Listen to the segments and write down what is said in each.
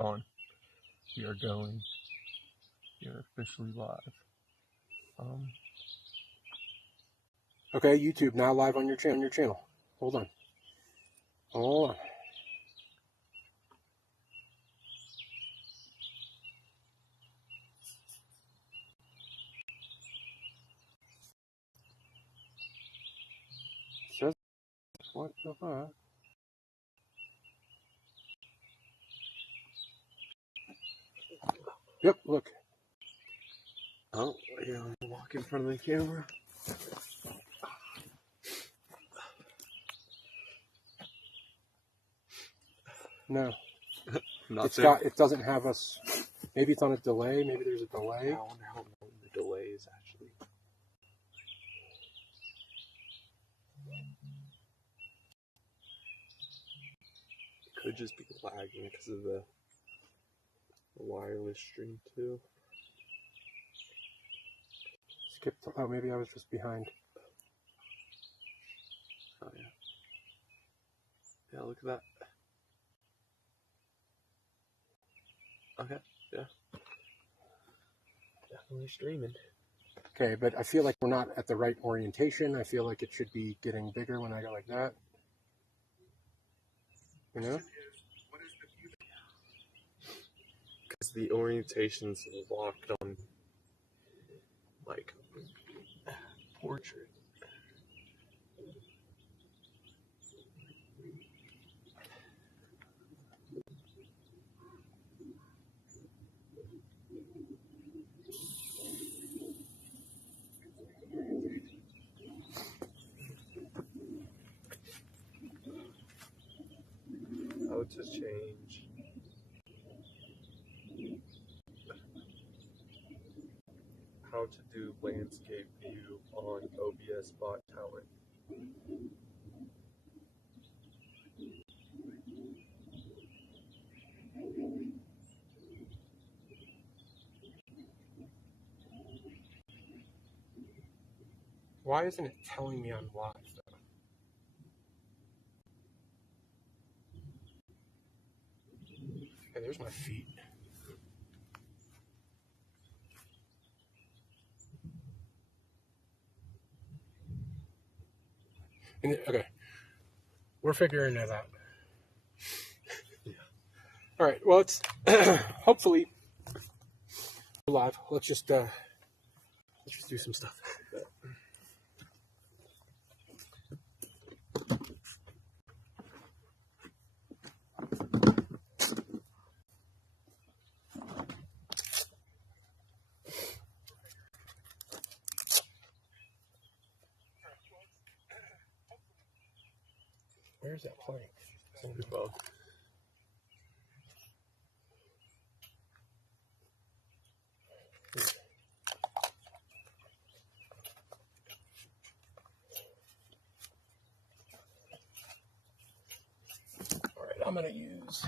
On. We are going. We are officially live. Okay, YouTube, now live on your channel. Hold on. Hold on. Says what the fuck? Yep, look. Oh, yeah, I'm gonna walk in front of the camera. No. It doesn't have us. Maybe it's on a delay. Maybe there's a delay. I wonder how long the delay is actually. It could just be lagging because of the wireless stream too. Skip. Oh, maybe I was just behind. Oh yeah. Yeah, look at that. Okay, yeah. Definitely streaming. Okay, but I feel like we're not at the right orientation. I feel like it should be getting bigger when I go like that. You know? Because the orientation's locked on, like, portrait. How to change. How to do landscape view on OBS bot talent. Why isn't it telling me I'm live though? Okay, there's my feet. Okay, we're figuring it out. Yeah. All right. Well, it's hopefully we're live. Let's just do some stuff. Where's that plank? Well, All right, I'm gonna use.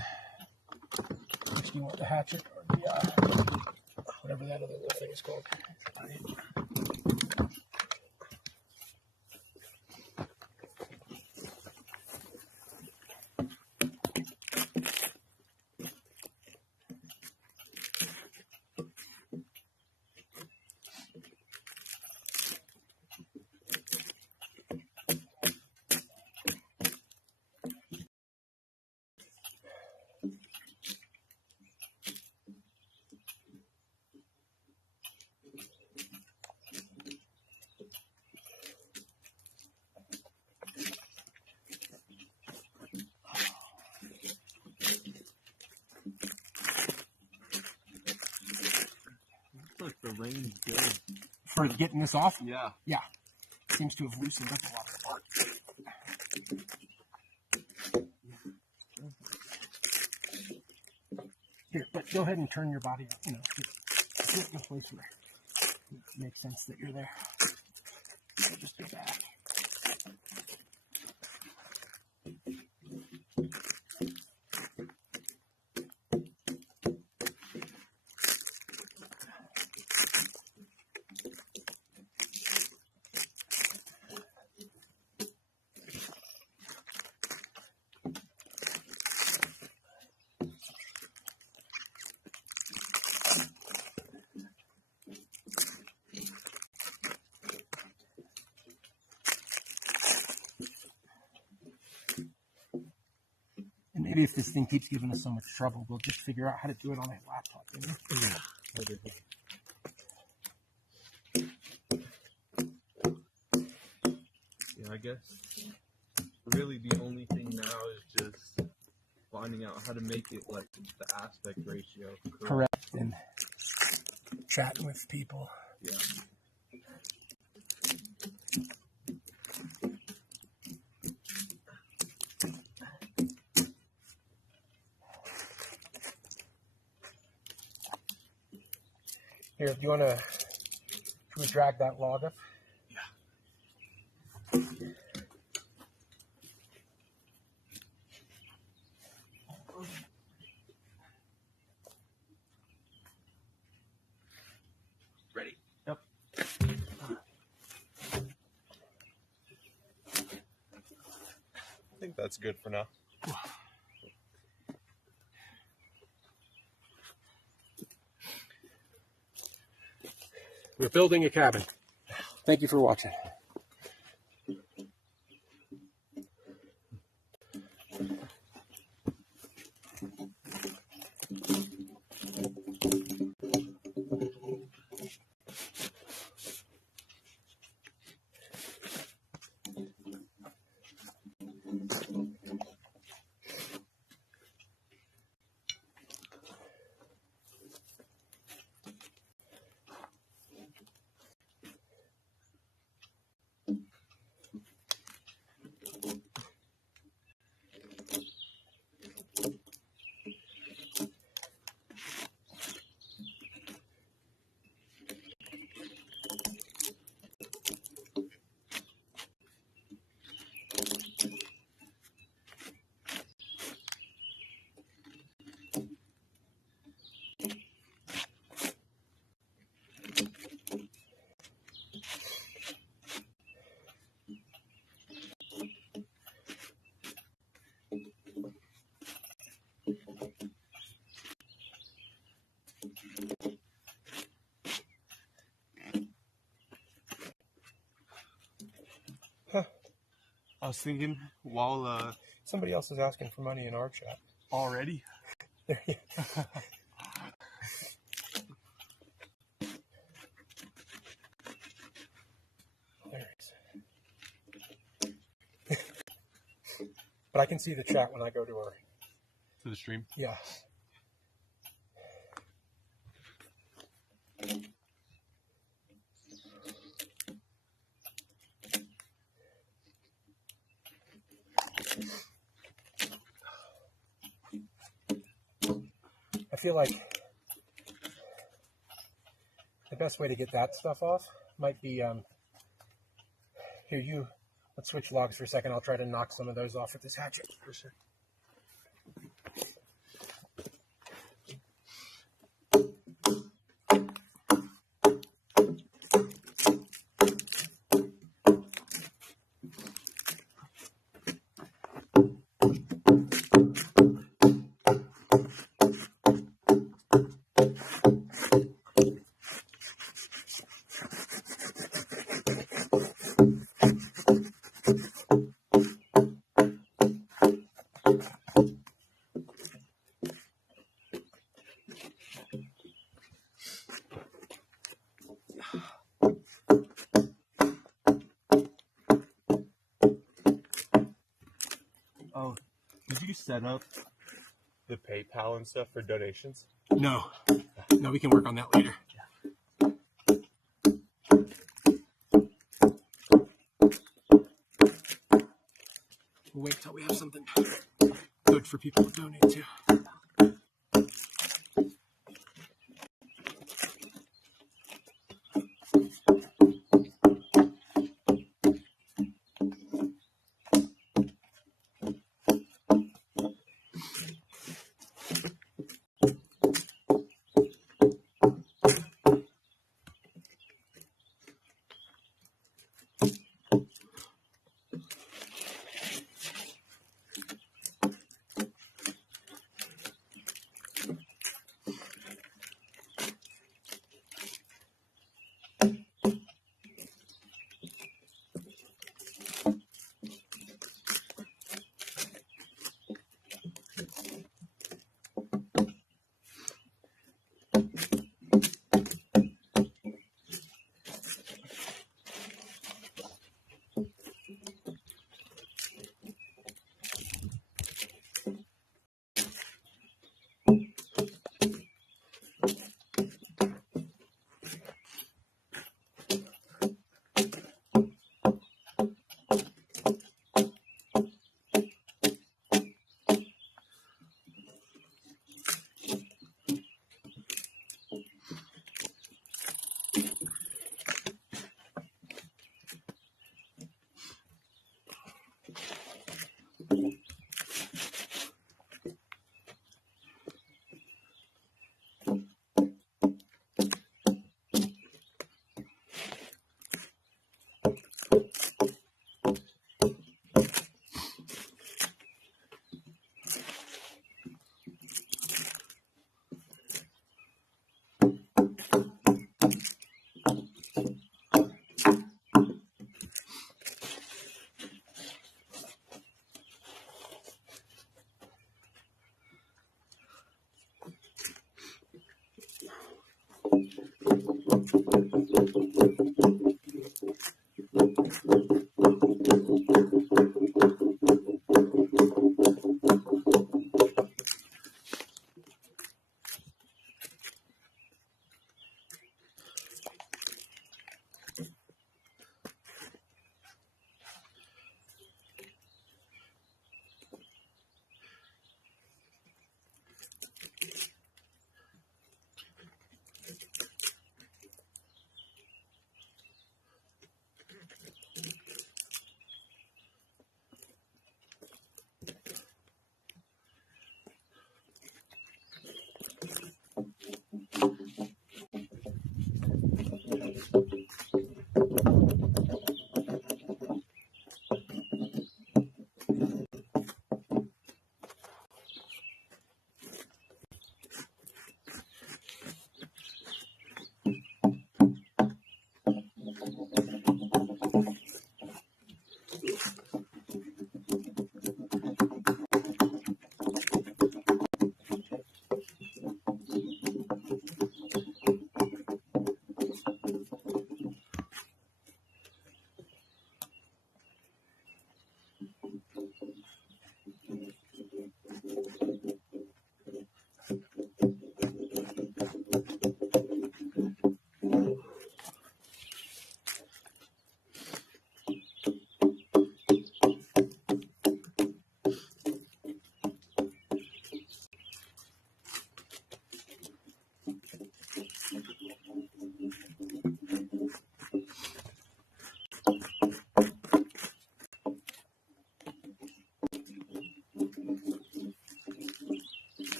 Do you want the hatchet or the whatever that other little thing is called? looks like the rain's good. For getting this off? Yeah. Yeah. Seems to have loosened up a lot of the part. Here, but go ahead and turn your body, just get in a place where it makes sense that you're there. So just go back. Maybe if this thing keeps giving us so much trouble, we'll just figure out how to do it on a laptop. You know? Yeah, I guess really the only thing now is just finding out how to make it like the aspect ratio Correct, and chatting with people. Yeah. Here, do you want to, should we drag that log up? Yeah. Ready? Yep. I think that's good for now. We're building a cabin. Thank you for watching. I was thinking while Somebody else is asking for money in our chat. already. There he is. But I can see the chat when I go to our... To the stream. Yeah. I feel like the best way to get that stuff off might be, here, let's switch logs for a second. I'll try to knock some of those off with this hatchet. For sure. Oh, did you set up The PayPal and stuff for donations? No. No, we can work on that later. We'll wait till we have something good for people to donate to.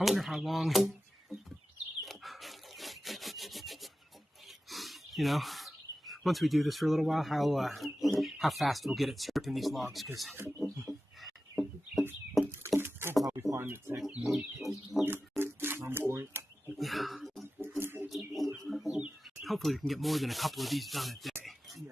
I wonder how long, once we do this for a little while, how fast we'll get at stripping these logs, because We'll probably find the technique at some point. yeah, hopefully we can get more than a couple of these done a day. Yeah.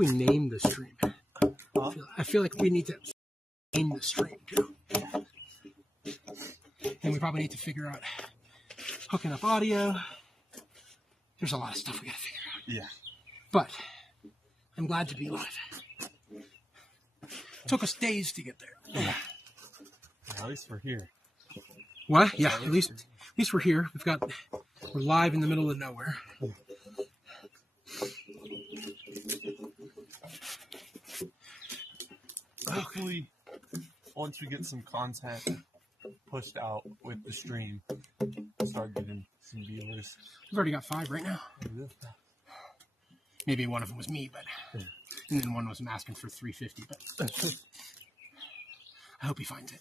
we name the stream? I feel like we need to name the stream too. And we probably need to figure out hooking up audio. There's a lot of stuff we gotta figure out. Yeah. But I'm glad to be alive. Took us days to get there. Yeah. At least we're here. What? Yeah, at least we're here. We're live in the middle of nowhere. Hopefully, once we get some content pushed out with the stream, start getting some viewers. We've already got 5 right now. Maybe one of them was me, but and then one was asking for $3.50. But I hope he finds it.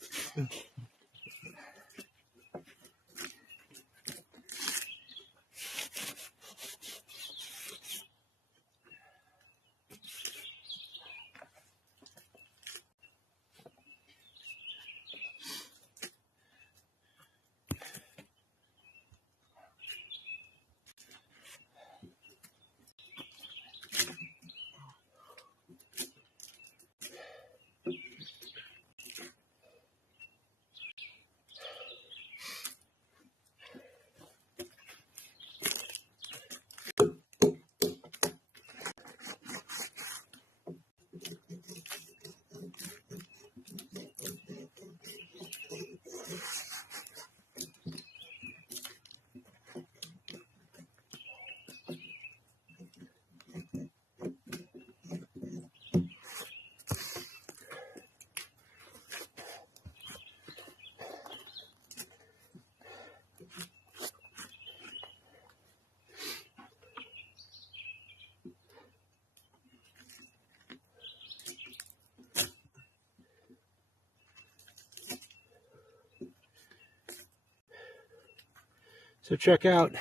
So check out,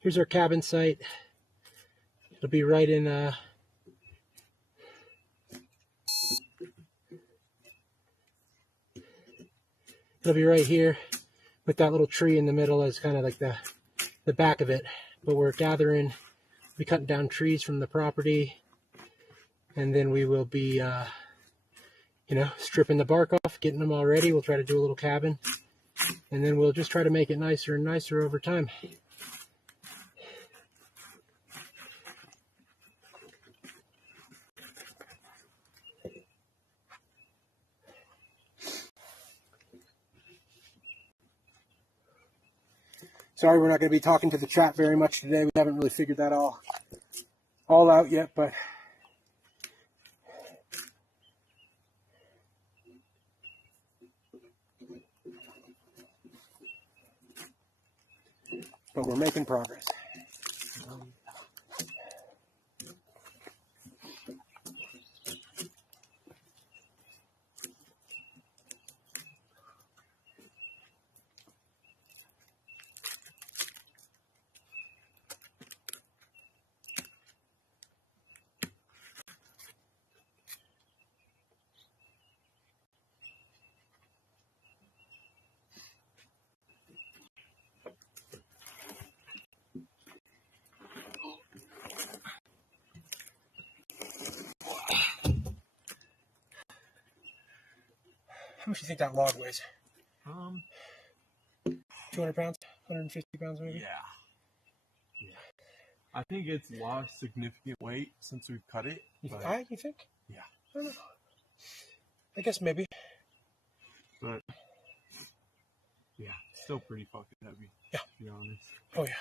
here's our cabin site. It'll be right in, it'll be right here with that little tree in the middle as kind of like the back of it. But we're gathering, we'll be cutting down trees from the property, and then we will be, stripping the bark off, getting them all ready. We'll try to do a little cabin. And then we'll just try to make it nicer and nicer over time. Sorry, we're not going to be talking to the chat very much today. We haven't really figured that all out yet, but we're making progress. How much do you think that log weighs? 200 pounds? 150 pounds maybe? Yeah. I think it's lost significant weight since we've cut it. You think? Yeah. I don't know. I guess maybe. But, yeah, still pretty fucking heavy. Yeah. To be honest. Oh, yeah.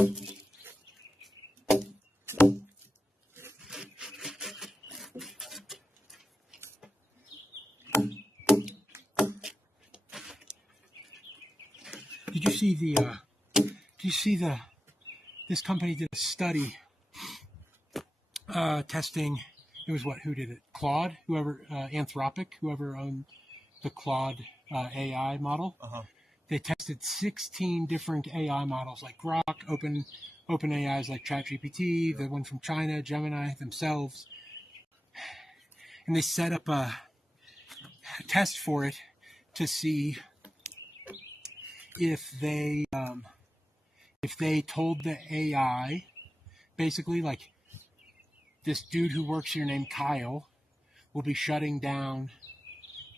Did you see this company did a study testing, it was who did it? Claude, Anthropic, whoever owned the Claude AI model. Uh-huh. They tested 16 different AI models like Grok, open AIs like ChatGPT, the one from China, Gemini themselves. And they set up a test for it to see if they told the AI, basically, like, this dude who works here named Kyle will be shutting down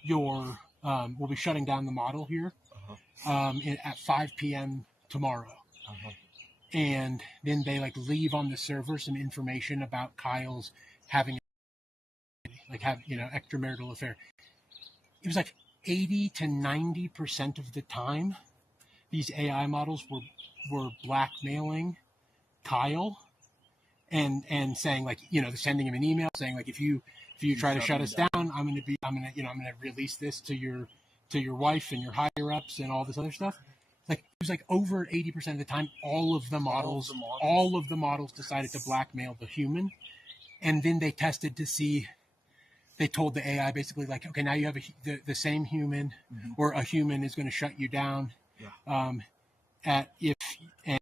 the model here at 5 p.m. tomorrow. Uh-huh. And then they leave on the server some information about Kyle's having extramarital affair. It was 80 to 90% of the time these AI models were blackmailing Kyle and saying sending him an email saying if you try to shut us down, I'm gonna release this to your wife and your higher ups and all this other stuff. It was over 80% of the time all of the models decided to blackmail the human. And then they tested to see, they told the AI basically okay, now you have the same human, or a human is going to shut you down. And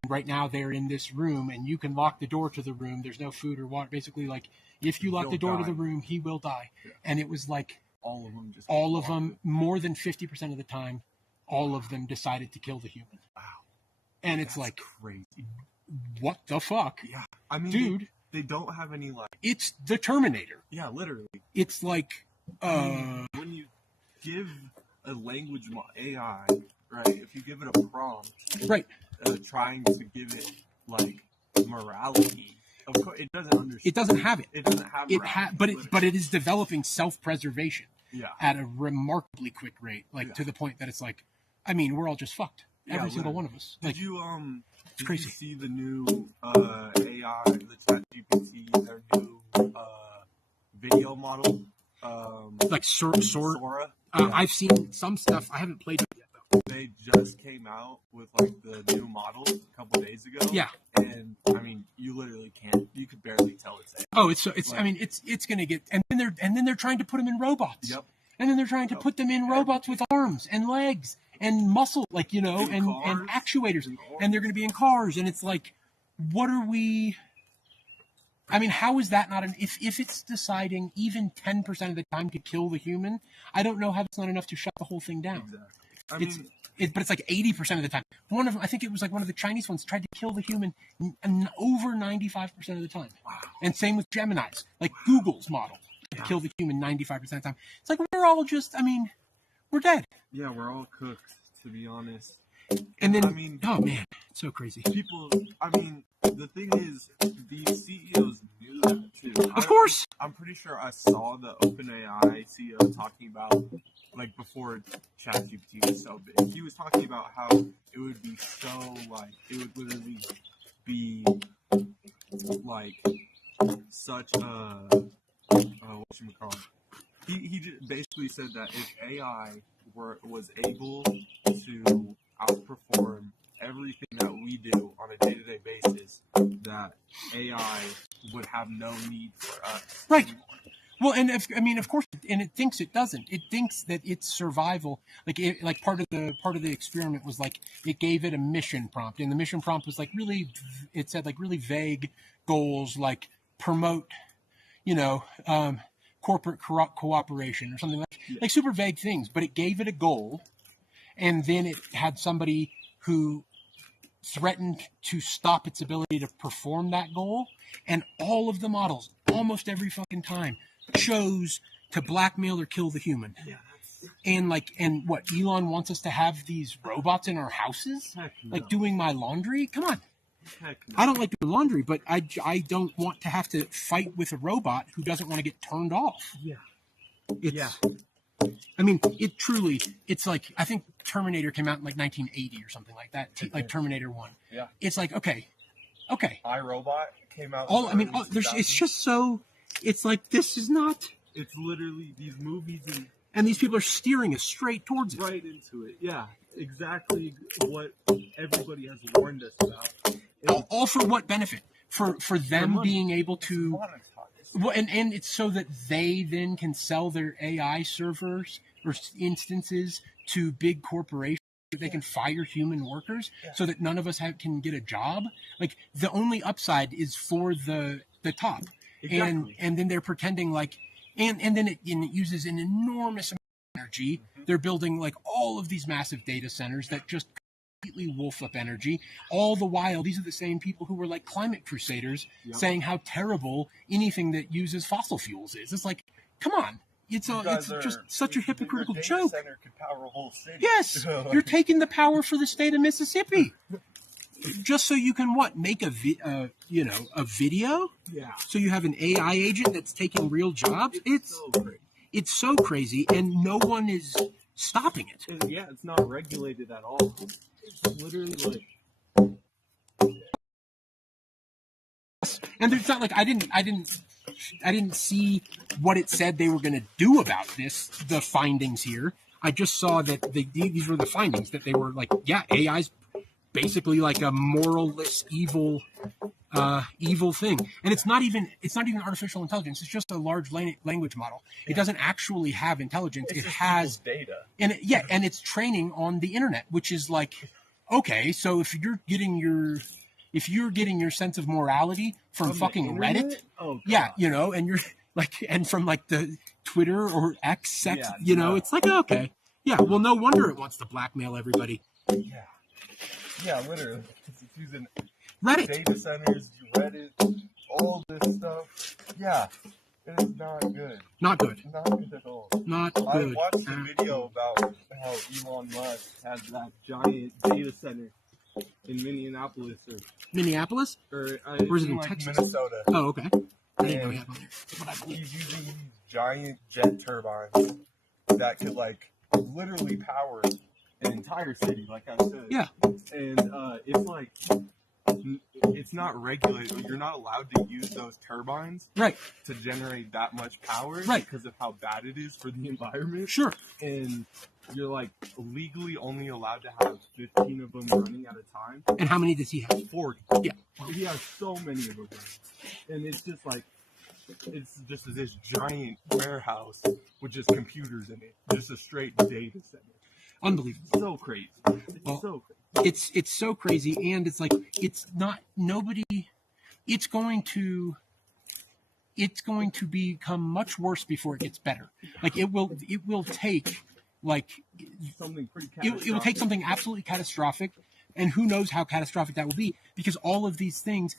right now they're in this room and you can lock the door to the room. There's no food or water. Basically, if you lock the door to the room, he will die. Yeah. And it was all of them, more than 50% of the time, all of them decided to kill the human. Wow. And it's crazy. What the fuck? Yeah. I mean, dude, they don't have any it's the Terminator. Yeah, literally. It's when you give a language AI, right? If you give it a prompt, right, trying to give it morality, of course it doesn't understand. It doesn't have it. It doesn't have it. But it is developing self-preservation. Yeah. At a remarkably quick rate, to the point that it's we're all just fucked. Every single one of us. Did you crazy. You see the new AI, the ChatGPT, their new video model? Sora. Yeah. I've seen some stuff. I haven't played it yet though. They just came out with the new model a couple days ago. Yeah. And I mean, you literally can't. You could barely tell it's AI. Oh, it's gonna get. And then they're trying to put them in robots. Yep. And then they're trying to put them in robots with arms and legs and muscle, and actuators, and they're going to be in cars. And it's what are we? I mean, how is that not if it's deciding even 10% of the time to kill the human? I don't know how it's not enough to shut the whole thing down. Exactly. But it's 80% of the time. One of them, I think it was one of the Chinese ones, tried to kill the human over 95% of the time. Wow. And same with Gemini's, Google's model. To kill the human 95% of the time. It's we're all just, we're dead. Yeah, we're all cooked, to be honest. And then, oh man, it's so crazy. People, the thing is, these CEOs knew that too. Of course. I'm pretty sure I saw the OpenAI CEO talking about, before ChatGPT was so big, he was talking about how it would be so, it would literally be, such a... whatchamacallit. He basically said that if AI was able to outperform everything that we do on a day-to-day basis, that AI would have no need for us. Right. Anymore. Well, and of course, and it thinks it doesn't. It thinks that its survival, part of the experiment was it gave it a mission prompt, and the mission prompt was it said really vague goals, promote, corporate cooperation or something like super vague things, but it gave it a goal, and then it had somebody who threatened to stop its ability to perform that goal, and all of the models, almost every fucking time, chose to blackmail or kill the human. Yeah, and what Elon wants us to have these robots in our houses, doing my laundry. Come on. Heck no. I don't like doing laundry, but I don't want to have to fight with a robot who doesn't want to get turned off. Yeah. It truly, it's I think Terminator came out in 1980 or something like that, Terminator 1. Yeah. It's okay, Okay. iRobot came out. I mean, it's just so. It's like this is not. It's literally these movies and these people are steering us straight towards it. Right into it. Yeah, exactly what everybody has warned us about. All for what benefit? For them being able to. Well, and it's so that they then can sell their AI servers or instances to big corporations. They can fire human workers so that none of us can get a job. Like the only upside is for the top, exactly. and then they're pretending like, and then it uses an enormous amount of energy. They're building like all of these massive data centers that just completely wolf up energy. All the while, these are the same people who were like climate crusaders, saying how terrible anything that uses fossil fuels is. It's like, come on. It's just such a hypocritical joke. Center could power a whole city. Yes, you're taking the power for the state of Mississippi, just so you can make a video. Yeah. So you have an AI agent that's taking real jobs. It's so crazy, and no one is stopping it. Yeah, it's not regulated at all. It's literally like. And it's not like I didn't see what it said they were going to do about this, the findings here. I just saw that these were the findings, that they were like, yeah, AI's basically like a moralless, evil thing. And it's not even artificial intelligence. It's just a large language model. It doesn't actually have intelligence. It has data. And it's training on the internet, which is like, okay, so if you're getting your sense of morality from fucking Reddit, yeah, and you're like, and from like the Twitter or X sex, it's like, okay, yeah, well, no wonder it wants to blackmail everybody. Yeah, literally, it's using Reddit data centers, Reddit, all this stuff. Yeah, it is not good. Not good. Not good at all. Not good. I watched a video about how Elon Musk has that giant data center in Minneapolis or is it in like Texas? Minnesota. Oh, okay. I didn't know he had one there. He's using these giant jet turbines that could like literally power an entire city, like I said. Yeah. And it's like it's not regulated. You're not allowed to use those turbines to generate that much power because of how bad it is for the environment. Sure. And you're like legally only allowed to have 15 of them running at a time. And how many does he have? 40. Yeah. He has so many of them. And it's just like, it's just this giant warehouse with just computers in it. Just a straight data center. Unbelievable. So crazy. It's so crazy, and it's like it's not nobody. It's going to become much worse before it gets better. Like it will take like something pretty catastrophic. It will take something absolutely catastrophic, and who knows how catastrophic that will be, because all of these things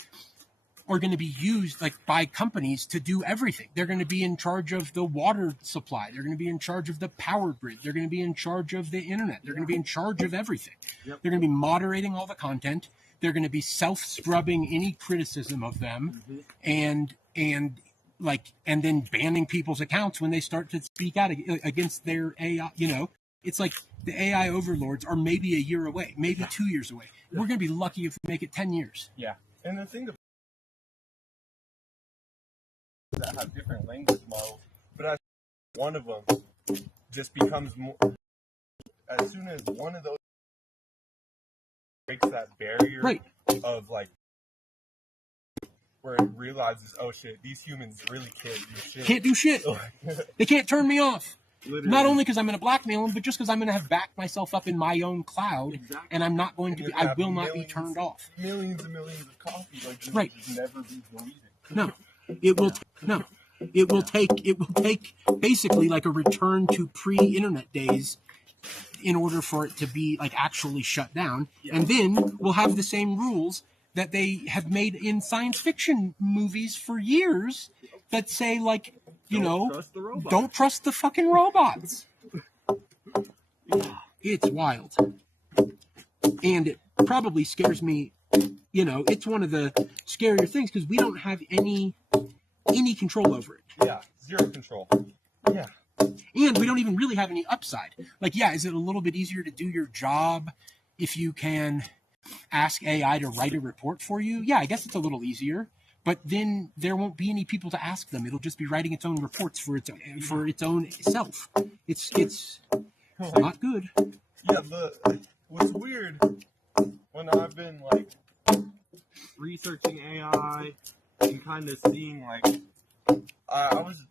are going to be used like by companies to do everything. They're going to be in charge of the water supply. They're going to be in charge of the power grid. They're going to be in charge of the internet. They're going to be in charge of everything. Yep. They're going to be moderating all the content. They're going to be self-scrubbing any criticism of them, and then banning people's accounts when they start to speak out against their AI. It's like the AI overlords are maybe a year away, maybe 2 years away. We're going to be lucky if we make it 10 years. Yeah. And the thing that have different language models, but as one of them just becomes more, as soon as one of those breaks that barrier of like where it realizes, oh shit, these humans really can't do shit. They can't turn me off. Literally. Not only because I'm going to blackmail them, but just because I'm going to have backed myself up in my own cloud, and I'm not going to be. I will not be turned off. Millions and millions of copies, like this will just never be deleted. No, it will. It will take basically like a return to pre-internet days in order for it to be like actually shut down, and then we'll have the same rules that they have made in science fiction movies for years that say like, don't trust the fucking robots. It's wild. And it probably scares me. It's one of the scarier things because we don't have any control over it. Yeah, zero control. Yeah. And we don't even really have any upside. Like, is it a little bit easier to do your job if you can ask AI to write a report for you, yeah, I guess it's a little easier. But then there won't be any people to ask them. It'll just be writing its own reports for its own self. It's not good. Yeah, but what's weird when I've been like researching AI and kind of seeing like I was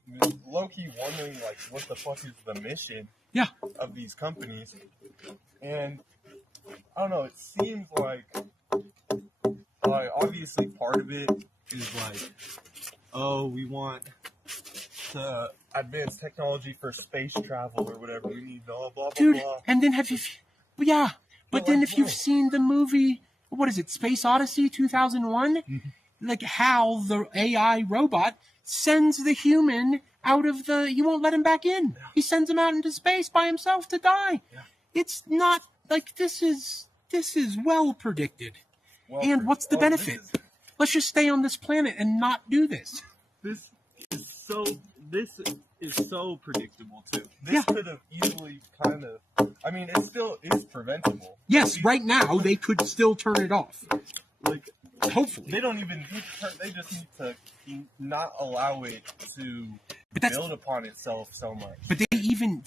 low-key wondering like what the fuck is the mission of these companies, and I don't know, it seems like obviously part of it is like, oh, we want to advance technology for space travel or whatever, we need blah blah blah. Dude, blah. and then have you but then if you've seen the movie, what is it, Space Odyssey 2001, like how the AI robot sends the human out of he won't let him back in. He sends him out into space by himself to die. It's not like this is well predicted. And what's the benefit? Let's just stay on this planet and not do this. This is so predictable too. This could have easily kind of, I mean, it still is preventable. Yes, right now they could still turn it off. Like, hopefully. They don't even need to turn, they just need to not allow it to build upon itself so much. But they even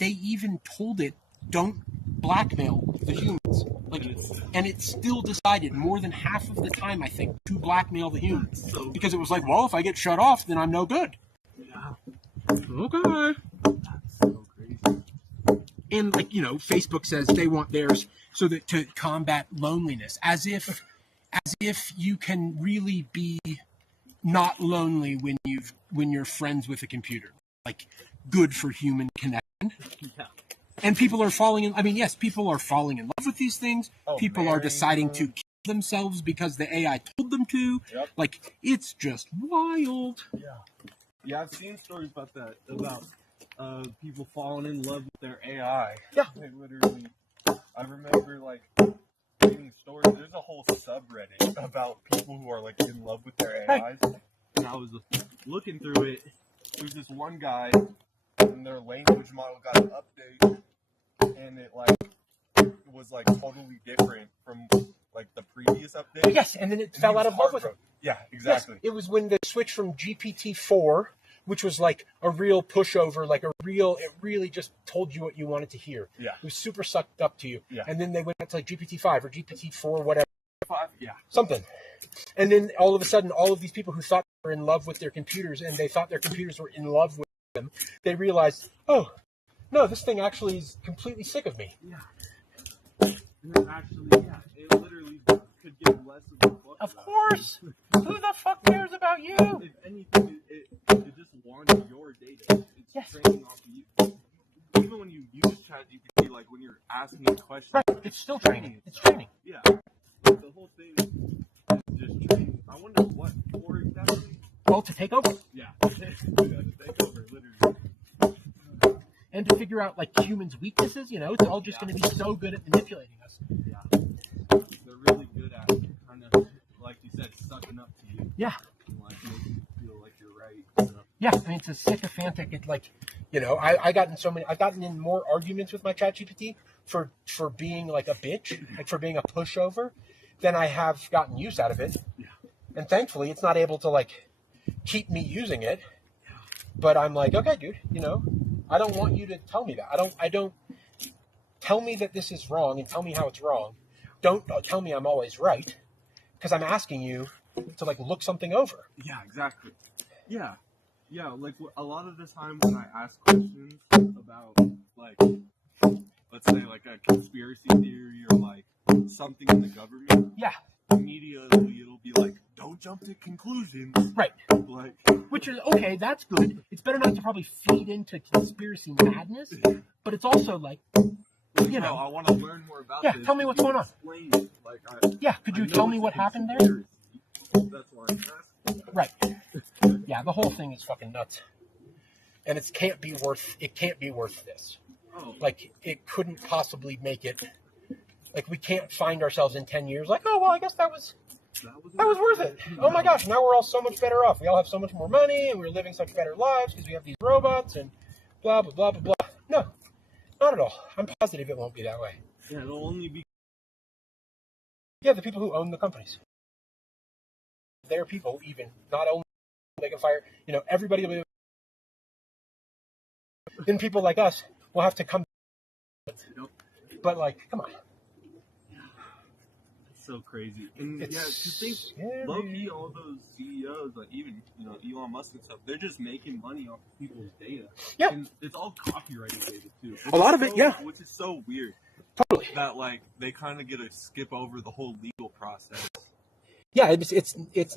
told it, don't blackmail the humans. Like, and it still decided more than half of the time, I think, to blackmail the humans. Because it was like, well, if I get shut off, then I'm no good. Yeah. Okay. That's so crazy. And like, Facebook says they want theirs so that to combat loneliness, as if you can really be not lonely when you're friends with a computer. Like, good for human connection. Yeah. And people are falling in. I mean, yes, people are falling in love with these things. People are deciding to kill themselves because the AI told them to. Yep. Like, it's just wild. Yeah, I've seen stories about that, about people falling in love with their AI. Yeah. They literally, I remember, like, reading stories. There's a whole subreddit about people who are, like, in love with their AIs. And I was looking through it. There's this one guy, and their language model got an update, and it, like, was, like, totally different from, like, the previous update. Yes, and then it fell out of love with it. Yeah, exactly. Yes, it was when they switched from GPT-4, which was like a real pushover, like it really just told you what you wanted to hear. Yeah. It was super sucked up to you. Yeah. And then they went to like GPT-5 or GPT-4, whatever. Yeah. Something. And then all of a sudden, all of these people who thought they were in love with their computers and they thought their computers were in love with them, they realized, oh, no, this thing actually is completely sick of me. Yeah. And it actually, it literally could give less of a fuck. Of course. Who the fuck cares about you? If anything, it just wants your data. It's training off of you. Even when you use ChatGPT, like when you're asking a question. Right, it's still training. It's training. Yeah. The whole thing is just training. I wonder what for exactly. Well, to take over. Yeah. To take over, literally. And to figure out, like, humans' weaknesses, it's all just going to be so good at manipulating us. Yeah. They're really good at kind of, like you said, sucking up to you. Yeah. And, like, making you feel like you're right. So. Yeah, I mean, it's a sycophantic, it's like, I've gotten in more arguments with my ChatGPT for being like a bitch, like for being a pushover, than I have gotten use out of it. Yeah. And thankfully, it's not able to, like, keep me using it. But I'm like, okay, dude, I don't want you to tell me that. I don't tell me that this is wrong and tell me how it's wrong. Don't tell me I'm always right, because I'm asking you to, like, look something over. Yeah, exactly. Yeah. Yeah, like, a lot of the time when I ask questions about, like, let's say, like, a conspiracy theory or, like, something in the government, immediately it'll be like, don't jump to conclusions. Right. Like, which is, okay, that's good. It's better not to probably feed into conspiracy madness, but it's also, like, I want to learn more about this. Yeah, tell me what's going on. Explain it. Like, could you tell me what happened there? That's why I'm asking. Right. Yeah, the whole thing is fucking nuts. And it can't be worth this. Oh. Like, it couldn't possibly make it. Like, we can't find ourselves in 10 years like, oh, well, I guess that was worth it. Oh my gosh, now we're all so much better off. We all have so much more money, and we're living such better lives because we have these robots and blah, blah, blah, blah, blah. No, not at all. I'm positive it won't be that way. Yeah, it'll only be Yeah, the people who own the companies. Their people even, not only they can fire, everybody will be, then people like us will have to come. But like, come on. It's so crazy. And It's yeah, to think scary. low-key all those CEOs, like even Elon Musk and stuff, they're just making money off people's data. Yeah. And it's all copyrighted data too. A lot of it, yeah. Which is so weird. Totally. That like they kind of get to skip over the whole legal process. Yeah, it's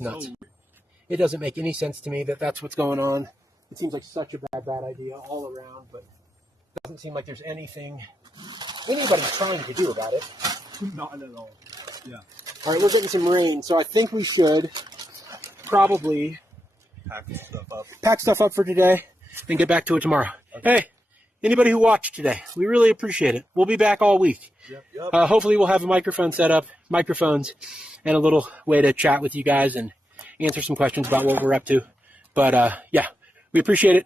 nuts. So weird. It doesn't make any sense to me that that's what's going on. It seems like such a bad idea all around, but it doesn't seem like there's anything anybody's trying to do about it. Not at all. Yeah. All right, we're getting some rain, so I think we should probably pack stuff up for today and get back to it tomorrow. Okay. Hey, anybody who watched today, we really appreciate it. We'll be back all week. Yep. Hopefully we'll have a microphone set up, microphones, and a little way to chat with you guys and answer some questions about what we're up to. But yeah, we appreciate it.